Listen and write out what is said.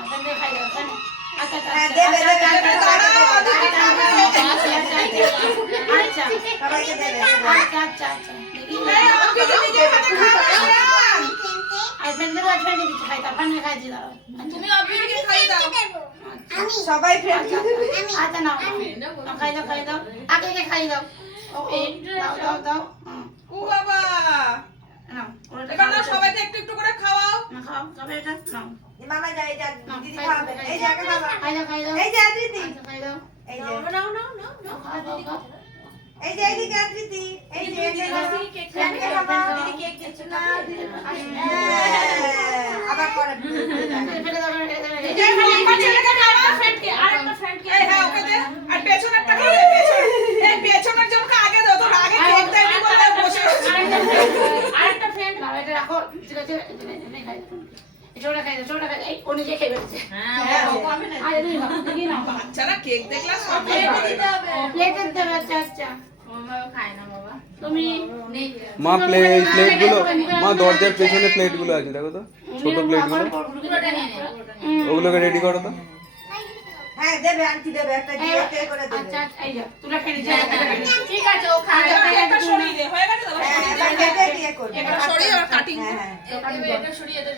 আপনাদের খাই দাও কেন আচ্ছা হ্যাঁ দেবে দেবে আচ্ছা সবাইকে দেবে আচ্ছা আচ্ছা আচ্ছা দেখি আপনি তো নিজে হাতে খাবেন আর ফ্রেন্ডদের ফ্রেন্ড দিতে খাই তারপর নিয়ে খাই দিও তুমি অভিকে খাই দাও আমি সবাই ফ্রেন্ড দেবে আচ্ছা নাও খাই দাও আগে খাই দাও ও এই দাও দাও দাও ও বাবা নাও এবার না সবাইকে একটু একটু করে খাওয়াও না খাও খাবে এটা নাও মামা যাই যা দিদি খাবে এই জায়গা খাবা খাই দাও এই যে দিদি খাই দাও এই যে নাও নাও নাও নাও খাও খাও এই যে দিদি দিদি এই যে দিদি কেক খাবা দিদি কেক দিচ্ছ না আবার করে ফেলে দাও এই মামা ছেলেকে খাওয়া ফ্রেন্ডকে আরেকটা ফ্রেন্ডকে এই হ্যাঁ ওকে দে আর পেছনেরটা খাবে পেছন এই পেছনের জনকে আগে দাও তোর আগে কেক দেয়নি বলে বসে আরেকটা ফ্রেন্ড নাও এটা রাখো ঠিক আছে এনে খাই দাও ছোটা খাই দাও ছোটা খাই এই ও নিজে খেয়ে ফেলছে হ্যাঁ ও খাবে না আরে তুমি দেখি নাও বাচ্চারা কেক দেখলা সব প্লেটে দেবে আচ্ছা আচ্ছা তুমি মা প্লেটগুলো মা দরজার পেছনে প্লেটগুলো আছে দেখো তো ছোট প্লেটগুলো ওগুলোকে রেডি করো তো হ্যাঁ দেবে আন্টি দেবে একটা দিয়ে কে করে দেবে আচ্ছা এই যা তুই খেয়ে নিয়ে ঠিক আছে ও খায় একটা সরিয়ে দে হয়ে গেছে তো হ্যাঁ সরিয়ে দে এটা দিয়ে করবে এটা সরিয়ে আর কাটিং এটা সরিয়ে দে